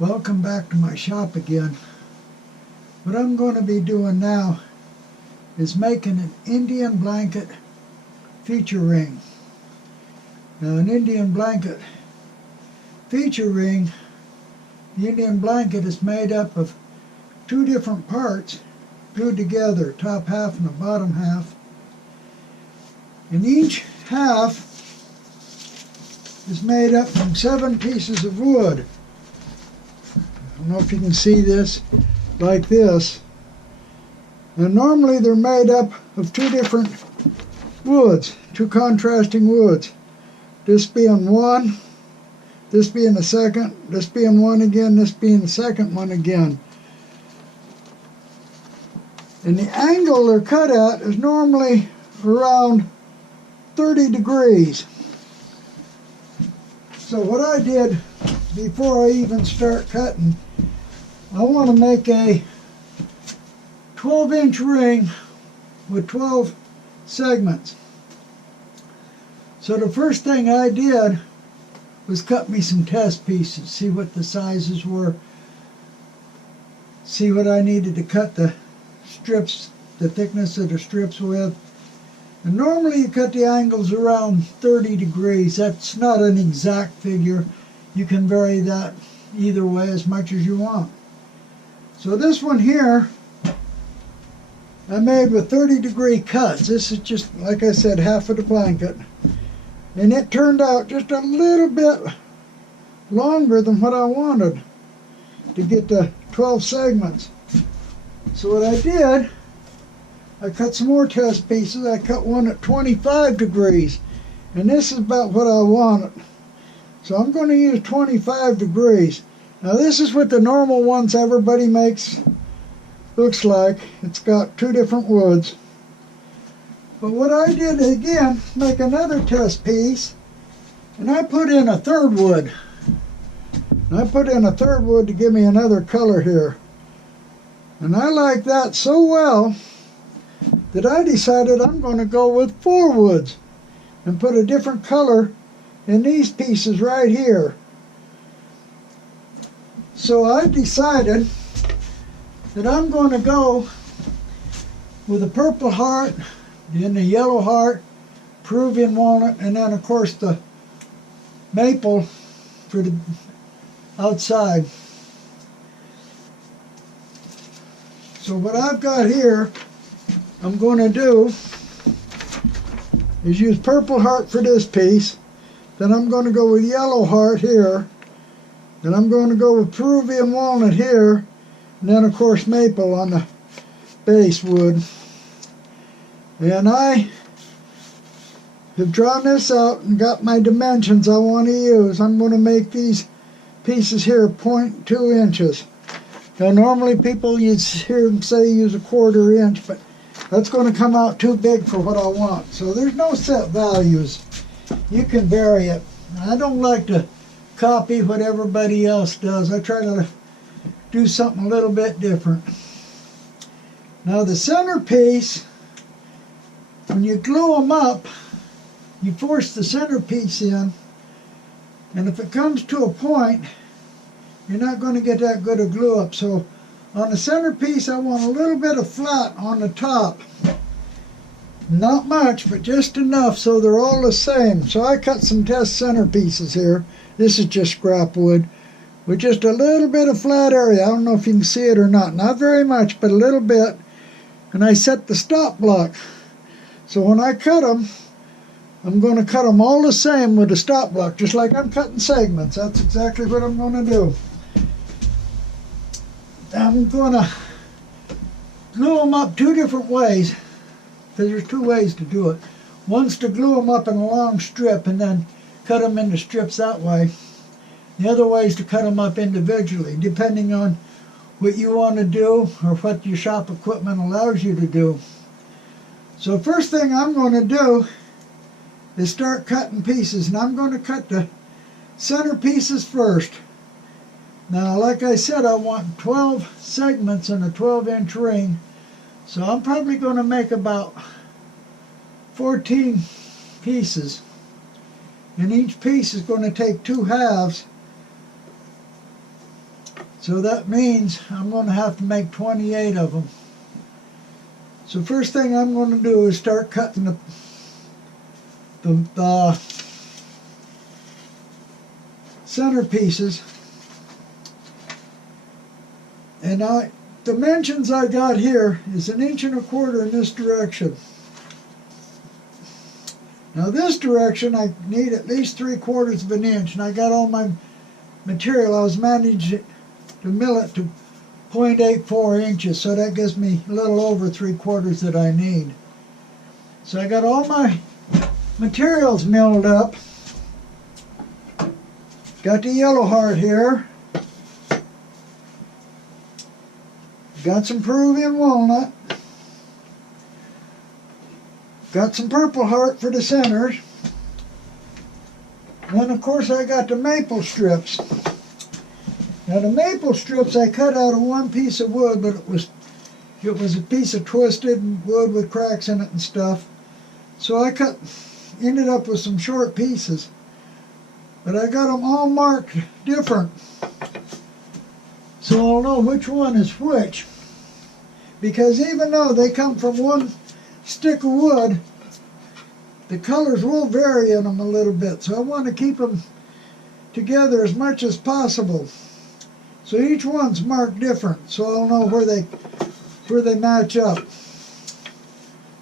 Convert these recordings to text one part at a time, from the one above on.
Welcome back to my shop again. What I'm going to be doing now is making an Indian blanket feature ring. Now an Indian blanket feature ring, the Indian blanket is made up of two different parts glued together, top half and the bottom half. And each half is made up from 7 pieces of wood. I don't know if you can see this like this. And normally they're made up of 2 different woods, 2 contrasting woods. This being one, this being the second, this being one again, this being the second one again. And the angle they're cut at is normally around 30 degrees. So what I did before I even start cutting, I want to make a 12-inch ring with 12 segments. So the first thing I did was cut me some test pieces, see what the sizes were, see what I needed to cut the strips, the thickness of the strips with. And normally you cut the angles around 30 degrees. That's not an exact figure. You can vary that either way as much as you want. So this one here I made with 30-degree cuts. This is just, like I said, half of the blanket. And it turned out just a little bit longer than what I wanted to get the 12 segments. So what I did, I cut some more test pieces. I cut one at 25 degrees. And this is about what I wanted. So I'm going to use 25 degrees. Now this is what the normal ones everybody makes looks like. It's got 2 different woods. But what I did again, make another test piece, and I put in a 3rd wood. And I put in a 3rd wood to give me another color here. And I like that so well that I decided I'm going to go with 4 woods and put a different color in these pieces right here. So I decided that I'm going to go with a purple heart, then the yellow heart, Peruvian walnut, and then of course the maple for the outside. So what I've got here, I'm going to do is use purple heart for this piece. Then I'm going to go with yellow heart here. Then I'm going to go with Peruvian walnut here. And then of course maple on the base wood. And I have drawn this out and got my dimensions I want to use. I'm going to make these pieces here 0.2 inches. Now normally people, you hear them say use a 1/4 inch, but that's going to come out too big for what I want. So there's no set values. You can vary it. I don't like to copy what everybody else does. I try to do something a little bit different. Now the centerpiece, when you glue them up, you force the centerpiece in, and if it comes to a point, you're not going to get that good a glue up. So on the centerpiece, I want a little bit of flat on the top. Not much, but just enough so they're all the same. So I cut some test centerpieces here. This is just scrap wood with just a little bit of flat area. I don't know if you can see it or not. Not very much, but a little bit. And I set the stop block. So when I cut them, I'm going to cut them all the same with a stop block, just like I'm cutting segments. That's exactly what I'm going to do. I'm going to glue them up 2 different ways, because there's 2 ways to do it. One's to glue them up in a long strip and then cut them into strips that way. The other way is to cut them up individually, depending on what you want to do or what your shop equipment allows you to do. So first thing I'm going to do is start cutting pieces, and I'm going to cut the center pieces first. Now, like I said, I want 12 segments in a 12-inch ring, so I'm probably going to make about 14 pieces. And each piece is going to take 2 halves So that means I'm going to have to make 28 of them. So first thing I'm going to do is start cutting the center pieces. And dimensions I got here is 1 1/4 inches in this direction. Now this direction I need at least 3/4 of an inch, and I got all my material. I was managing to mill it to 0.84 inches, so that gives me a little over 3/4 that I need. So I got all my materials milled up. Got the yellow heart here. Got some Peruvian walnut. Got some purple heart for the centers. And of course I got the maple strips. Now the maple strips I cut out of one piece of wood, but it was a piece of twisted wood with cracks in it and stuff. So I ended up with some short pieces. But I got them all marked different, so I'll know which one is which. Because even though they come from one stick of wood, the colors will vary in them a little bit. So I want to keep them together as much as possible. So each one's marked different, so I'll know where they match up.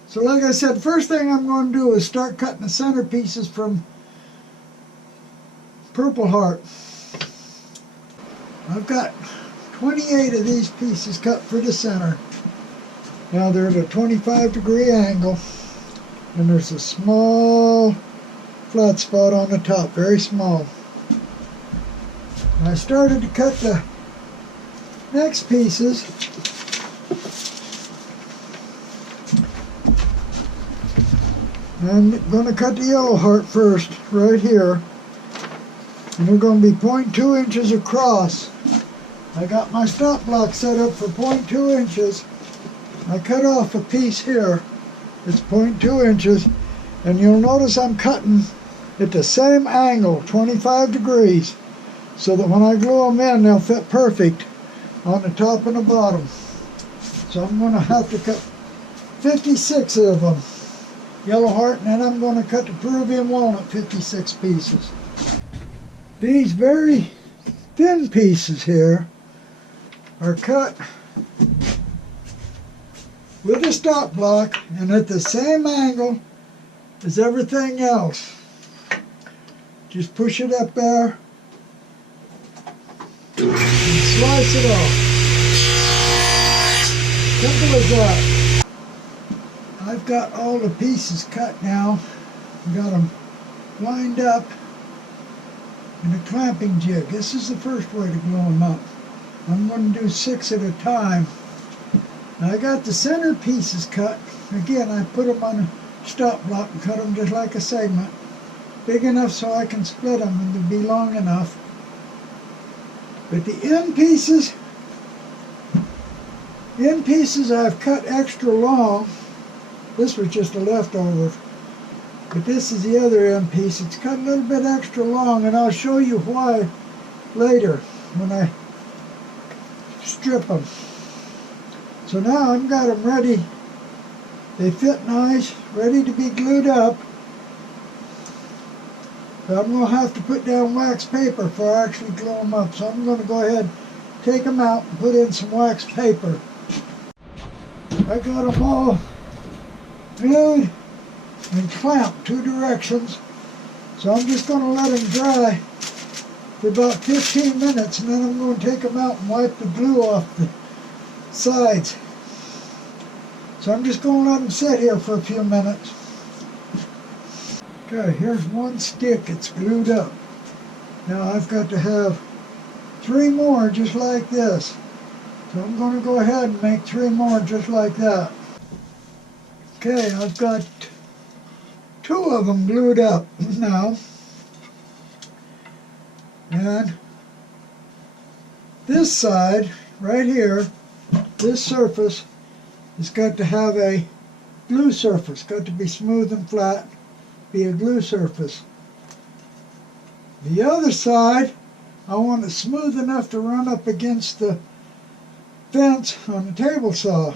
So like I said, first thing I'm going to do is start cutting the center pieces from purple heart. I've got 28 of these pieces cut for the center. Now they're at a 25-degree angle, and there's a small flat spot on the top, very small. I started to cut the next pieces. I'm going to cut the yellow heart first, right here. And they're going to be 0.2 inches across. I got my stop block set up for 0.2 inches. I cut off a piece here. It's 0.2 inches. And you'll notice I'm cutting at the same angle, 25 degrees, so that when I glue them in, they'll fit perfect on the top and the bottom. So I'm going to have to cut 56 of them, yellow heart, and then I'm going to cut the Peruvian walnut 56 pieces. These very thin pieces here are cut with a stop block and at the same angle as everything else. Just push it up there and slice it off. Simple as that. I've got all the pieces cut now. I've got them lined up in a clamping jig. This is the first way to glue them up. I'm going to do 6 at a time. Now I got the center pieces cut. Again, I put them on a stop block and cut them just like a segment. Big enough so I can split them and they'll be long enough. But the end pieces I've cut extra long. This was just a leftover. But this is the other end piece. It's cut a little bit extra long, and I'll show you why later when I strip them. So now I've got them ready. They fit nice, ready to be glued up. But I'm going to have to put down wax paper before I actually glue them up. So I'm going to go ahead, take them out, and put in some wax paper. I got them all glued and clamped 2 directions. So I'm just going to let them dry for about 15 minutes, and then I'm going to take them out and wipe the glue off the sides. So I'm just going to let them sit here for a few minutes. Okay, here's one stick. It's glued up. Now I've got to have 3 more just like this. So I'm going to go ahead and make 3 more just like that. Okay, I've got 2 of them glued up now. And this side, right here, this surface has got to have a glue surface. Got to be smooth and flat, be a glue surface. The other side I want it smooth enough to run up against the fence on the table saw.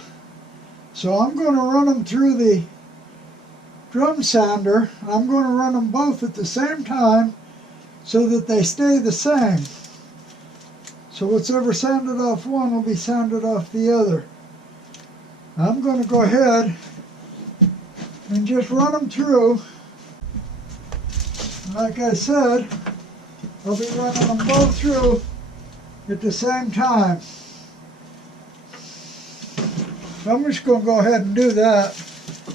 So I'm going to run them through the drum sander. I'm going to run them both at the same time so that they stay the same. So whatever sanded off one will be sanded off the other. I'm going to go ahead and just run them through. Like I said, I'll be running them both through at the same time. So I'm just going to go ahead and do that.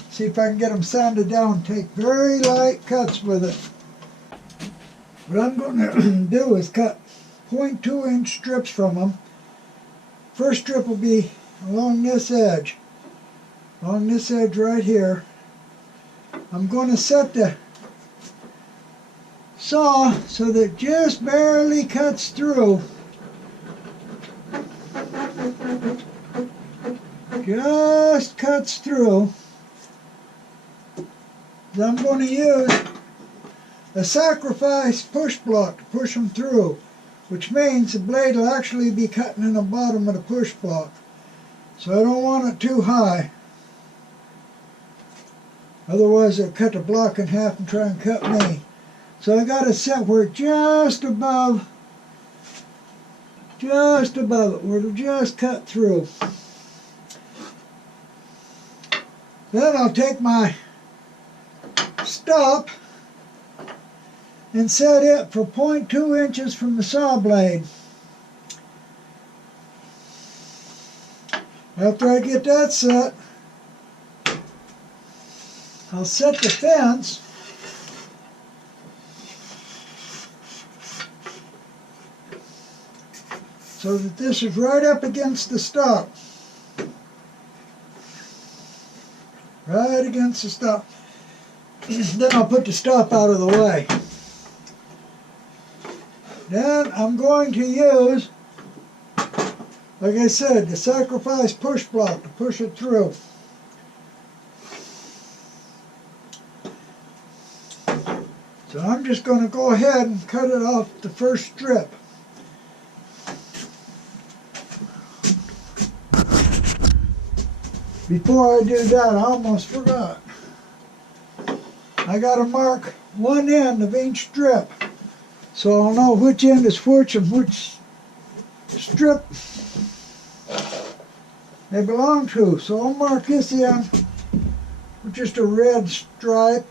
See if I can get them sanded down. Take very light cuts with it. What I'm going to do is cut 0.2 inch strips from them. First strip will be along this edge. Along this edge right here. I'm going to set the saw so that it just barely cuts through. Just cuts through. Then I'm going to use a sacrifice push block to push them through, which means the blade will actually be cutting in the bottom of the push block. So I don't want it too high. Otherwise it'll cut the block in half and try and cut me. So I got it set where it's just above it, where it'll just cut through. Then I'll take my stop and set it for 0.2 inches from the saw blade. After I get that set, I'll set the fence so that this is right up against the stop. Right against the stop. Then I'll put the stop out of the way. Then I'm going to use, like I said, the sacrifice push block to push it through. So I'm just going to go ahead and cut it off the first strip. Before I do that, I almost forgot. I got to mark one end of each strip so I'll know which end is which and which strip they belong to. So I'll mark this end with just a red stripe.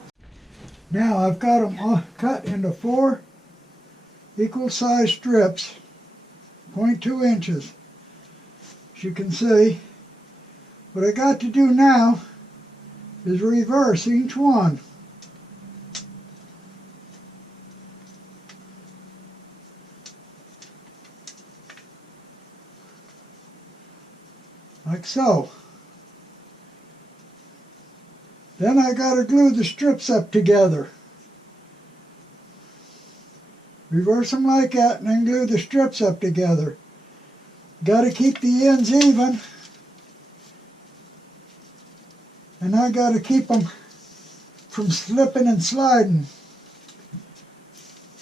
Now I've got them all cut into 4 equal size strips, 0.2 inches. As you can see, what I got to do now is reverse each one. Like so. Then I got to glue the strips up together. Reverse them like that and then glue the strips up together. Got to keep the ends even. And I got to keep them from slipping and sliding.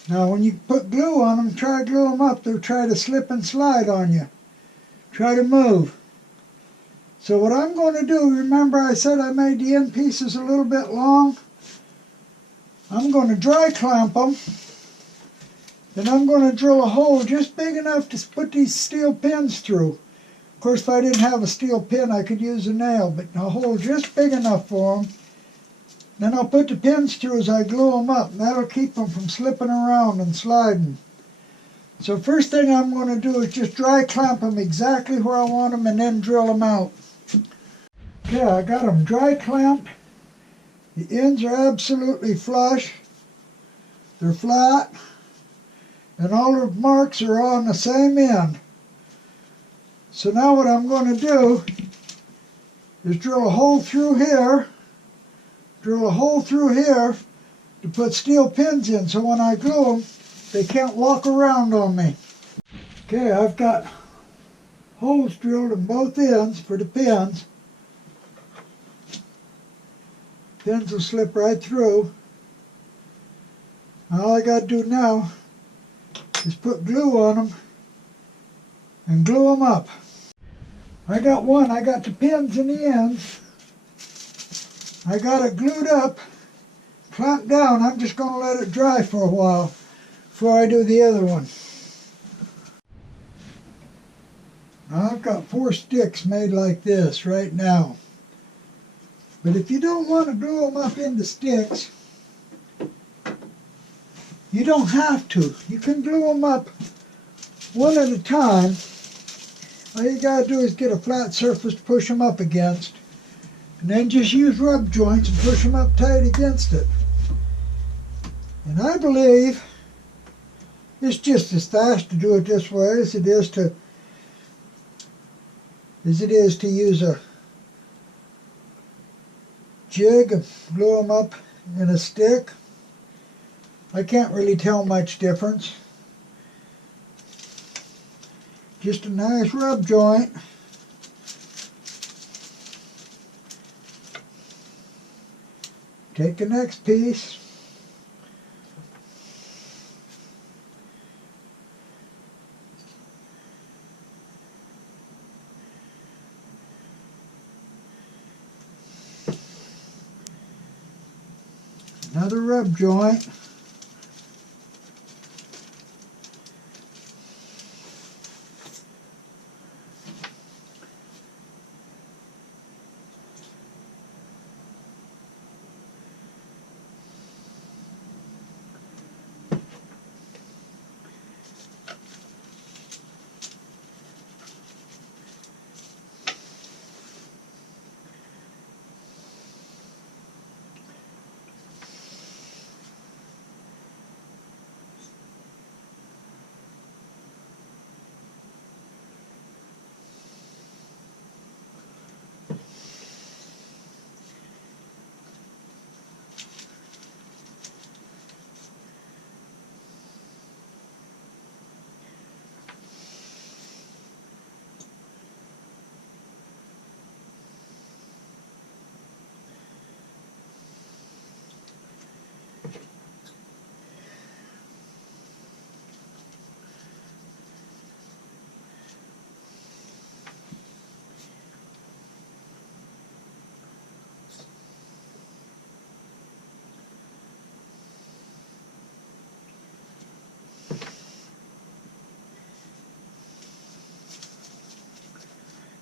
Now when you put glue on them, try to glue them up, they'll try to slip and slide on you. Try to move. So what I'm going to do, remember I said I made the end pieces a little bit long? I'm going to dry clamp them. Then I'm going to drill a hole just big enough to put these steel pins through. Of course, if I didn't have a steel pin, I could use a nail, but a hole just big enough for them. Then I'll put the pins through as I glue them up, and that'll keep them from slipping around and sliding. So first thing I'm going to do is just dry clamp them exactly where I want them and then drill them out. Okay, I got them dry clamped. The ends are absolutely flush. They're flat. And all the marks are on the same end. So now what I'm going to do is drill a hole through here, drill a hole through here to put steel pins in so when I glue them, they can't walk around on me. Okay, I've got holes drilled in both ends for the pins. Pins will slip right through. All I got to do now is put glue on them and glue them up. I got the pins in the ends. I got it glued up, clamped down. I'm just going to let it dry for a while before I do the other one. Now I've got 4 sticks made like this right now. But if you don't want to glue them up into sticks, you don't have to. You can glue them up one at a time. All you got to do is get a flat surface to push them up against. And then just use rub joints and push them up tight against it. And I believe it's just as fast to do it this way as it is to use a jig and glue them up in a stick. I can't really tell much difference. Just a nice rub joint. Take the next piece. Another rub joint.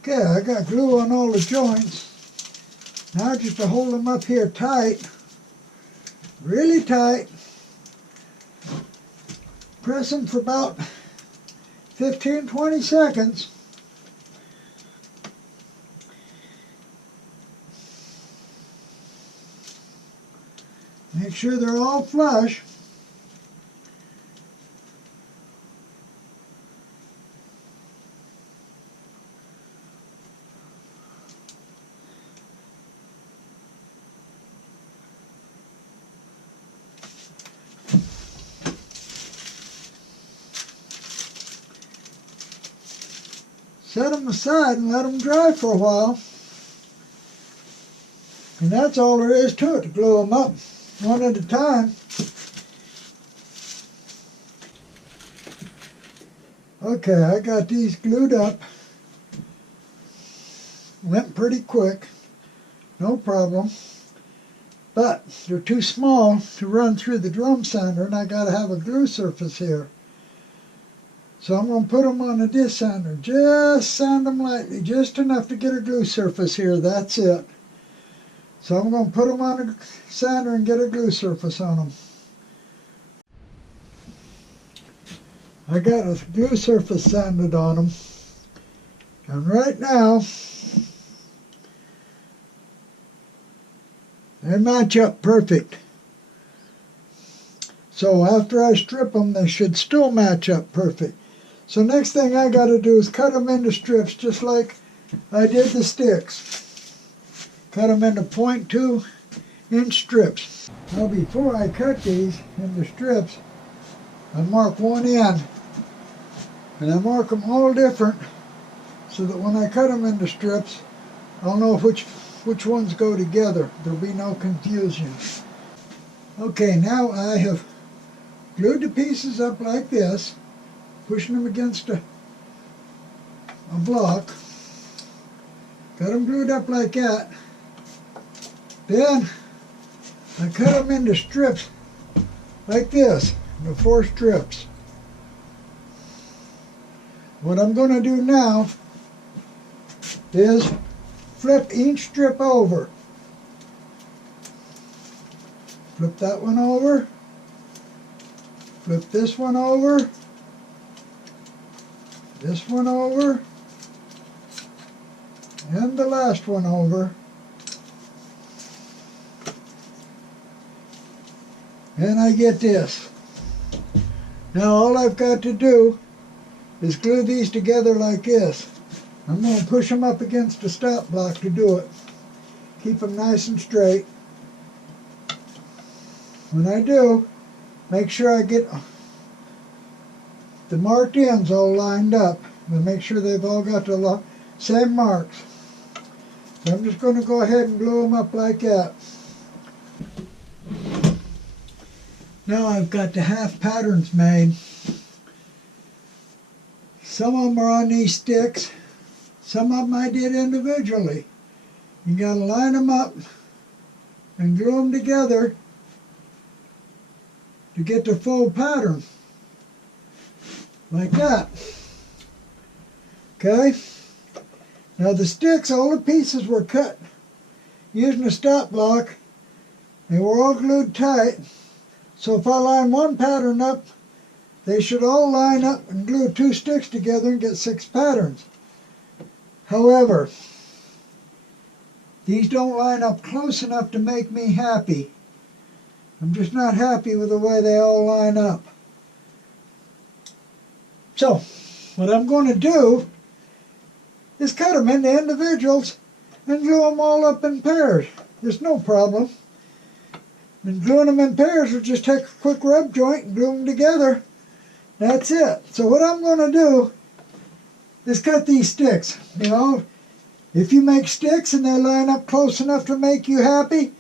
Okay, I got glue on all the joints. Now just to hold them up here tight, really tight, press them for about 15-20 seconds. Make sure they're all flush. Set them aside and let them dry for a while. And that's all there is to it, to glue them up one at a time. Okay, I got these glued up. Went pretty quick, no problem. But they're too small to run through the drum sander, and I got to have a glue surface here. So I'm going to put them on a disc sander. Just sand them lightly, just enough to get a glue surface here. That's it. So I'm going to put them on a sander and get a glue surface on them. I got a glue surface sanded on them. And right now, they match up perfect. So after I strip them, they should still match up perfect. So next thing I got to do is cut them into strips just like I did the sticks. Cut them into 0.2 inch strips. Now before I cut these into strips, I mark one end. And I mark them all different so that when I cut them into strips, I'll know which ones go together. There'll be no confusion. Okay, now I have glued the pieces up like this. pushing them against a block. Got them glued up like that. Then I cut them into strips like this, the 4 strips. What I'm going to do now is flip each strip over. Flip that one over. Flip this one over. This one over. And the last one over. And I get this. Now all I've got to do is glue these together like this. I'm going to push them up against a stop block to do it. Keep them nice and straight. When I do, make sure I get the marked ends all lined up. And make sure they've all got the same marks. So I'm just going to go ahead and glue them up like that. Now I've got the half patterns made. Some of them are on these sticks. Some of them I did individually. You got to line them up and glue them together to get the full pattern. Like that. Okay? Now the sticks, all the pieces were cut using a stop block. They were all glued tight. So if I line one pattern up, they should all line up and glue 2 sticks together and get 6 patterns. However, these don't line up close enough to make me happy. I'm just not happy with the way they all line up. So, what I'm going to do is cut them into individuals and glue them all up in pairs. There's no problem. And gluing them in pairs will just take a quick rub joint and glue them together. That's it. So what I'm going to do is cut these sticks. You know, if you make sticks and they line up close enough to make you happy,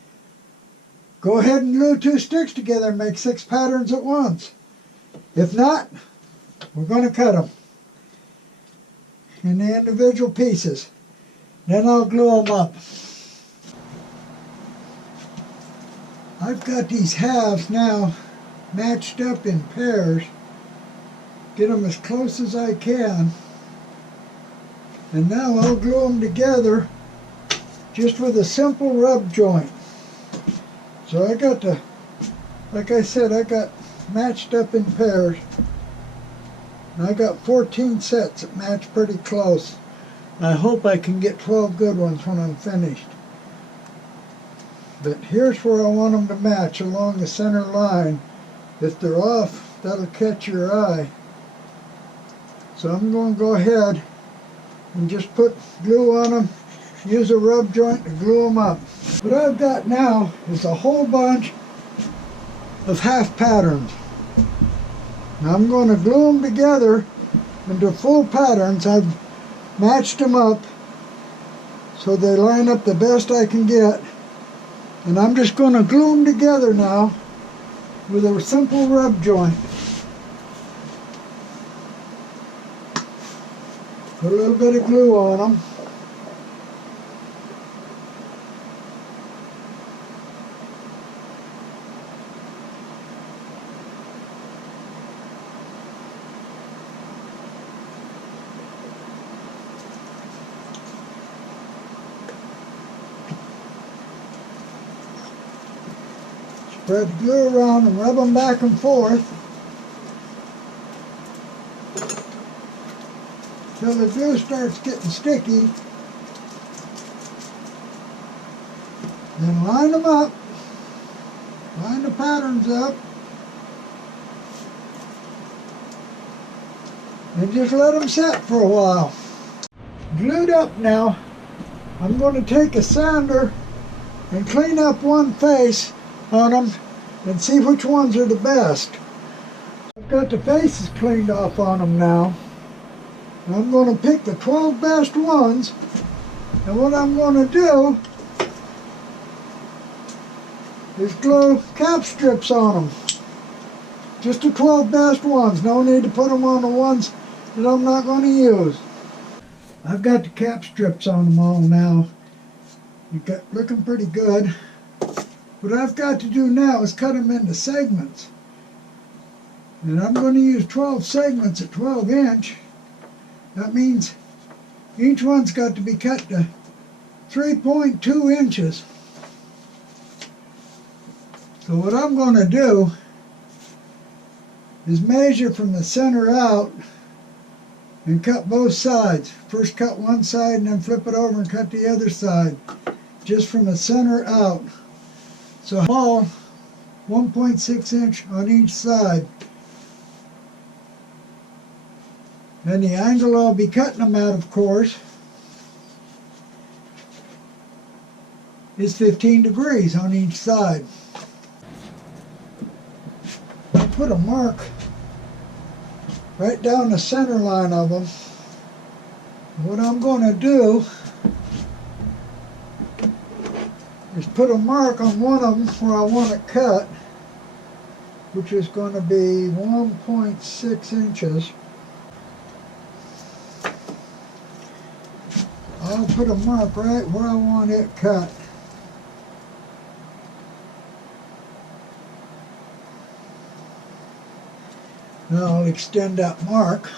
go ahead and glue 2 sticks together and make 6 patterns at once. If not, we're going to cut them in the individual pieces. Then I'll glue them up. I've got these halves now matched up in pairs. Get them as close as I can. And now I'll glue them together just with a simple rub joint. So I got the, like I said, I got matched up in pairs. And I got 14 sets that match pretty close. I hope I can get 12 good ones when I'm finished. But here's where I want them to match along the center line. If they're off, that'll catch your eye. So I'm going to go ahead and just put glue on them, use a rub joint to glue them up. What I've got now is a whole bunch of half patterns. Now I'm going to glue them together into full patterns. I've matched them up so they line up the best I can get. And I'm just going to glue them together now with a simple rub joint. Put a little bit of glue on them. Spread the glue around and rub them back and forth till the glue starts getting sticky. Then line them up, line the patterns up, and just let them set for a while. Glued up now, I'm going to take a sander and clean up one face on them and see which ones are the best. I've got the faces cleaned off on them now. I'm going to pick the 12 best ones, and what I'm going to do is glue cap strips on them. Just the 12 best ones. No need to put them on the ones that I'm not going to use. I've got the cap strips on them all now. You got looking pretty good. What I've got to do now is cut them into segments. And I'm going to use 12 segments at 12 inch. That means each one's got to be cut to 3.2 inches. So what I'm going to do is measure from the center out and cut both sides. First cut one side and then flip it over and cut the other side, just from the center out. So all 1.6 inch on each side. And the angle I'll be cutting them at, of course, is 15 degrees on each side. I'll put a mark right down the center line of them. What I'm going to do is put a mark on one of them where I want it cut, which is going to be 1.6 inches. I'll put a mark right where I want it cut. Now I'll extend that mark.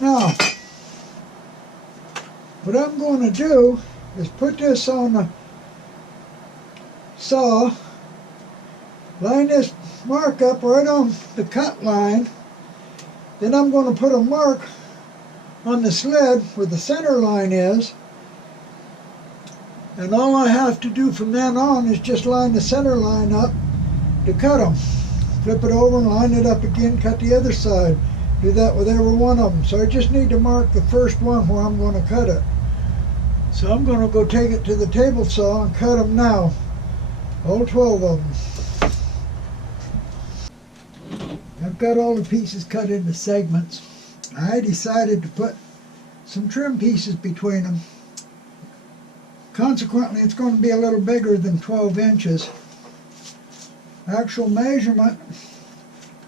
Now, what I'm going to do is put this on the saw, line this mark up right on the cut line, then I'm going to put a mark on the sled where the center line is, and all I have to do from then on is just line the center line up to cut them. Flip it over and line it up again, cut the other side. Do that with every one of them. So I just need to mark the first one where I'm going to cut it. So I'm going to go take it to the table saw and cut them now. All 12 of them. I've got all the pieces cut into segments. I decided to put some trim pieces between them. Consequently, it's going to be a little bigger than 12 inches. Actual measurement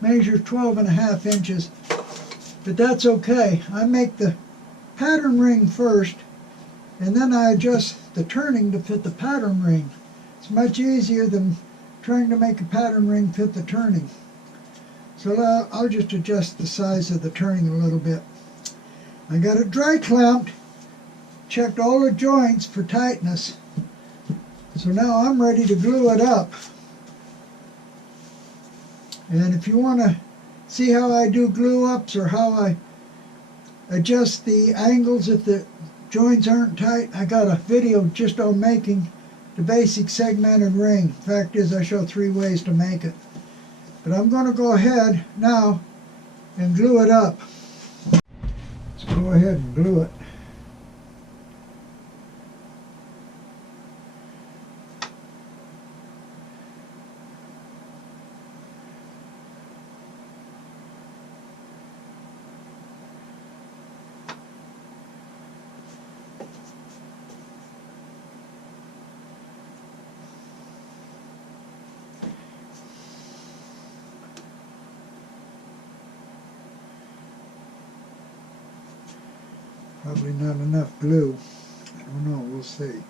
measures 12.5 inches, but that's okay. I make the pattern ring first, and then I adjust the turning to fit the pattern ring. It's much easier than trying to make a pattern ring fit the turning. So I'll just adjust the size of the turning a little bit. I got it dry clamped, checked all the joints for tightness. So now I'm ready to glue it up. And if you want to see how I do glue ups or how I adjust the angles if the joints aren't tight, I got a video just on making the basic segmented ring. Fact is, I show 3 ways to make it. But I'm going to go ahead now and glue it up. Let's go ahead and glue it. Probably not enough glue. I don't know, we'll see.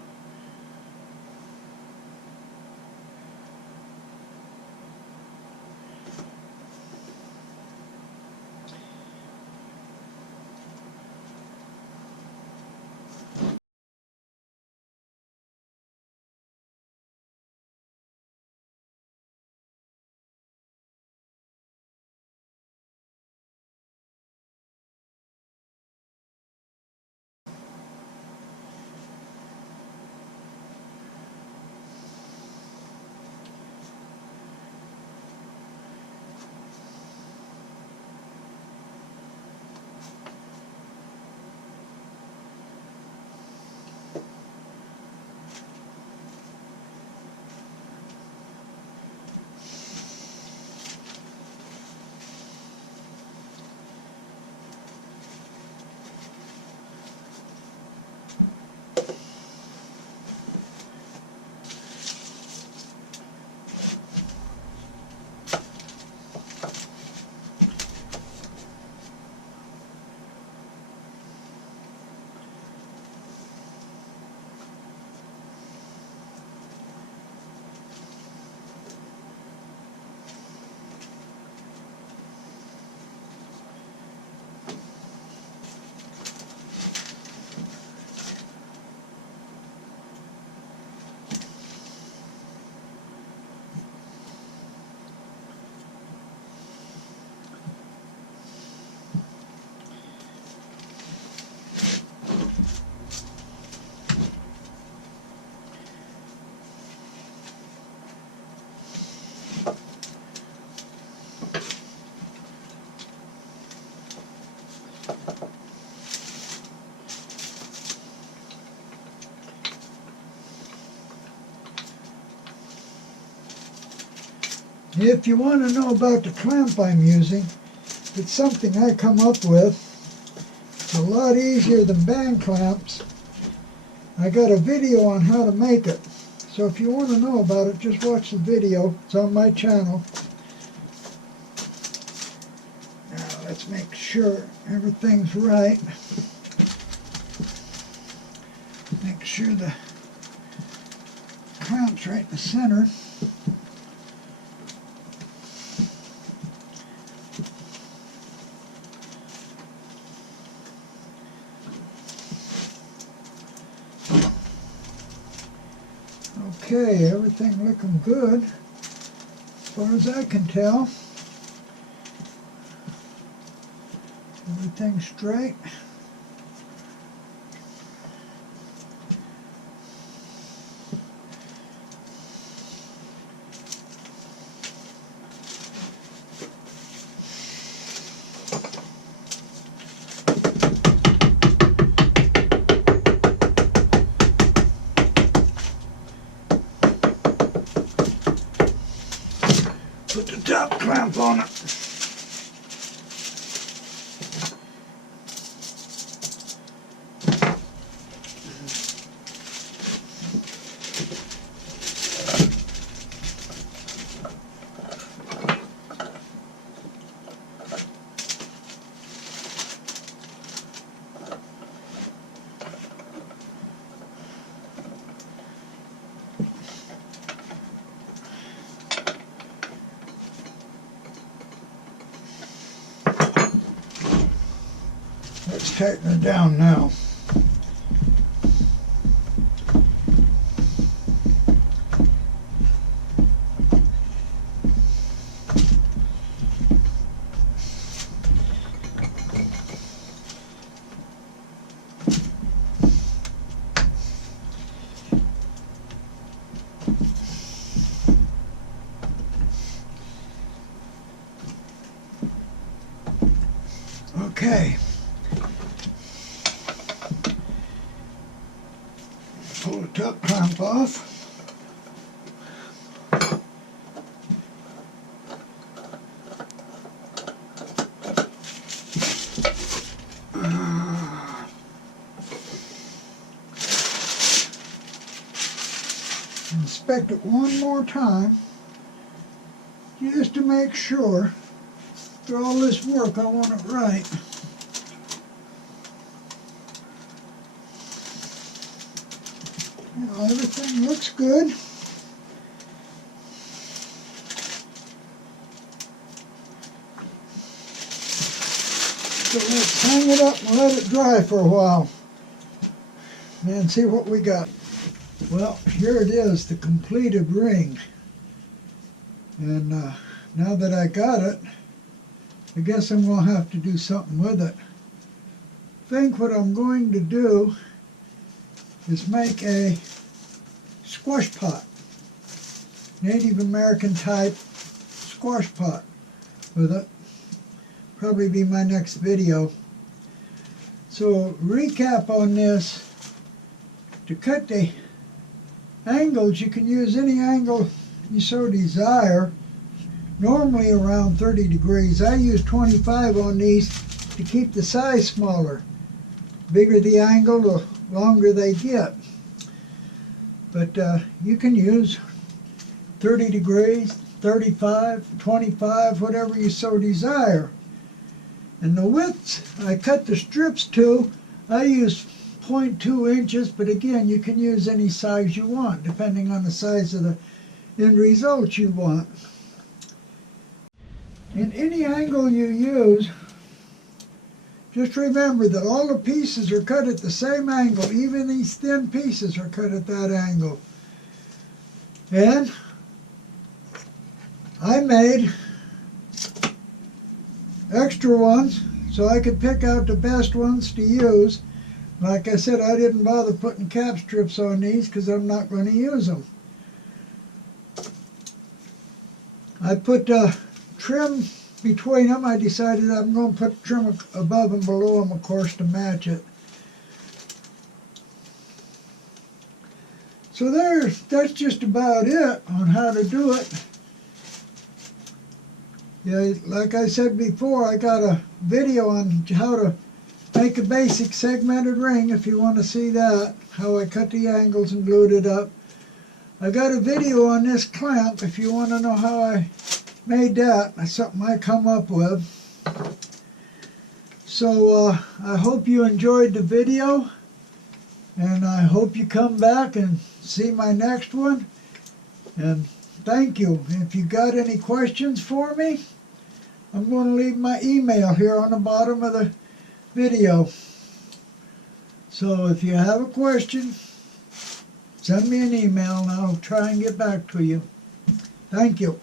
If you want to know about the clamp I'm using, it's something I come up with. It's a lot easier than band clamps. I got a video on how to make it. So if you want to know about it, just watch the video. It's on my channel. Now let's make sure everything's right. Make sure the clamp's right in the center. Okay, everything looking good as far as I can tell. Everything straight. Put the top clamp on it. Let's tighten it down now. Okay. Pull the top clamp off. Inspect it one more time just to make sure. After all this work, I want it right. Now, everything looks good. So let's hang it up and let it dry for a while. And see what we got. Well, here it is, the completed ring. And now that I got it, I guess I'm going to have to do something with it. I think what I'm going to do is make a squash pot. Native American type squash pot with it. Probably be my next video. So recap on this. To cut the angles, you can use any angle you so desire. Normally around 30 degrees. I use 25 on these to keep the size smaller. Bigger the angle, the longer they get. But you can use 30 degrees, 35, 25, whatever you so desire. And the width I cut the strips to, I use 0.2 inches, but again, you can use any size you want, depending on the size of the end result you want. In any angle you use, just remember that all the pieces are cut at the same angle. Even these thin pieces are cut at that angle. And I made extra ones so I could pick out the best ones to use. Like I said, I didn't bother putting cap strips on these because I'm not going to use them. I put trim between them. I decided I'm going to put trim above and below them, of course, to match it. So that's just about it on how to do it. Yeah, like I said before, I got a video on how to make a basic segmented ring if you want to see that, how I cut the angles and glued it up. I got a video on this clamp if you want to know how I made that. That's something I come up with. So I hope you enjoyed the video, and I hope you come back and see my next one. And thank you. If you got any questions for me, I'm going to leave my email here on the bottom of the video. So if you have a question, send me an email and I'll try and get back to you. Thank you.